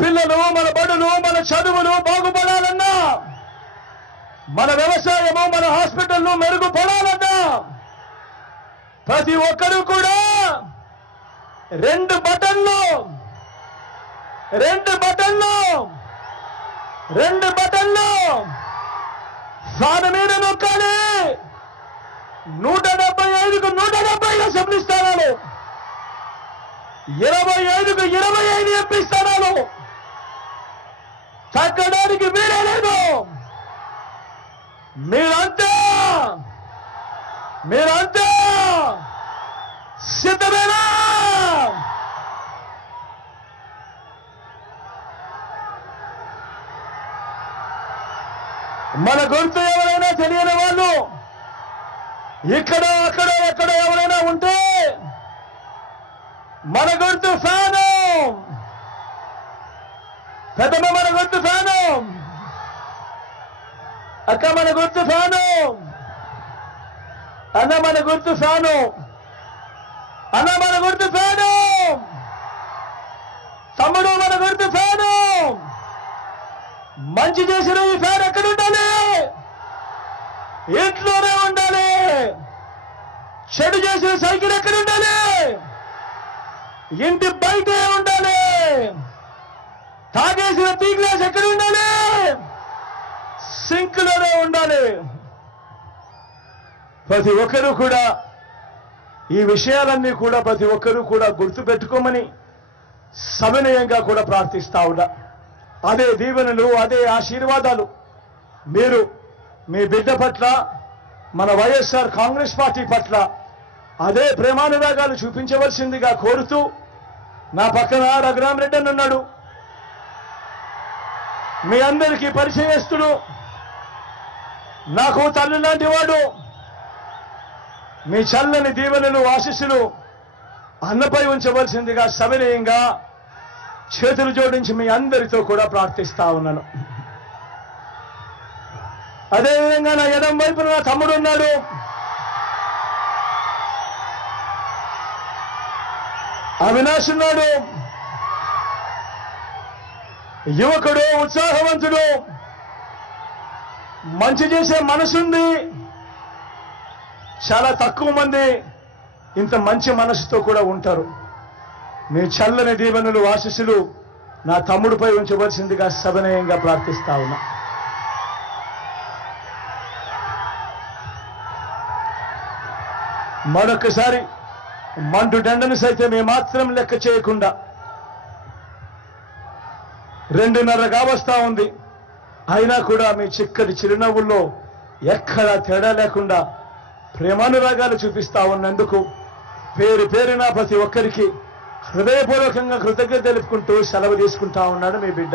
పిల్లలు మన బడులు మన చదువులు బాగుపడాలన్నా మన వ్యవసాయము మన హాస్పిటల్ను మెరుగుపడాలన్నా ప్రతి ఒక్కరూ కూడా రెండు బటన్లు రెండు బటన్లు రెండు బటన్లు ఫ్యాన్ మీద నొక్కాలి. నూట డెబ్బై ఐదుకు నూట డెబ్బై అసెంబ్లీ స్థానాలు ఇరవై ఐదుకు ఇరవై ఐదు తగ్గడానికి వీరే లేదు. మీరంతా మీరంతా సిద్ధమేనా? మన గుర్తు ఎవరైనా తెలియని వాళ్ళు ఇక్కడ అక్కడ ఎక్కడ ఎవరైనా ఉంటే మన గుర్తు ఫ్యాను. పెద్దమ్మ మన గుర్తు సానం. అక్క మన గుర్తు సానం. అన్న మన గుర్తు సానం. అన్న మన గుర్తు సానం. తమ్ముడు మన గుర్తు సానం. మంచి చేసిన ఈ ఫ్యాన్ ఎక్కడ ఉండాలి ఇంట్లోనే ఉండాలి. చెడు చేసిన సైకిల్ ఎక్కడ ఉండాలి ఇంటి బయటే ఉండాలి. తాగేసిన టీ గ్లాస్ ఎక్కడ ఉండాలి? సింక్లోనే ఉండాలి. ప్రతి ఒక్కరూ కూడా ఈ విషయాలన్నీ కూడా ప్రతి ఒక్కరూ కూడా గుర్తు పెట్టుకోమని సవినయంగా కూడా ప్రార్థిస్తా ఉన్నా. అదే దీవెనలు అదే ఆశీర్వాదాలు మీరు మీ బిడ్డ పట్ల మన వైఎస్ఆర్ కాంగ్రెస్ పార్టీ పట్ల అదే ప్రేమానురాగాలు చూపించవలసిందిగా కోరుతూ నా పక్కన రఘురామ్ రెడ్డి అని ఉన్నాడు. మీ అందరికీ పరిచయస్తుడు. నాకు తల్లి లాంటి వాడు. మీ చల్లని దీవెనలు ఆశీస్సులు అన్నపై ఉంచవలసిందిగా సవినయంగా చేతులు జోడించి మీ అందరితో కూడా ప్రార్థిస్తా ఉన్నాను. అదేవిధంగా నా ఎడం వైపున నా తమ్ముడు ఉన్నాడు. అవినాష్ ఉన్నాడు. యువకుడు ఉత్సాహవంతుడు మంచి చేసే మనసుంది. చాలా తక్కువ మంది ఇంత మంచి మనసుతో కూడా ఉంటారు. మీ చల్లని దీవెనలు ఆశీస్సులు నా తమ్ముడిపై ఉంచవలసిందిగా సవినయంగా ప్రార్థిస్తా ఉన్నా. మరొకసారి మండు దండను సైతం ఏమాత్రం లెక్క చేయకుండా రెండున్నర వస్తూ ఉంది. అయినా కూడా మీ చిక్కటి చిరునవ్వుల్లో ఎక్కడా తేడా లేకుండా ప్రేమానురాగాలు చూపిస్తా ఉన్నందుకు పేరు పేరున ప్రతి ఒక్కరికి హృదయపూర్వకంగా కృతజ్ఞత తెలుపుకుంటూ సెలవు తీసుకుంటా ఉన్నాడు మీ బిడ్డ.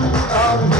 మా నమ్మకం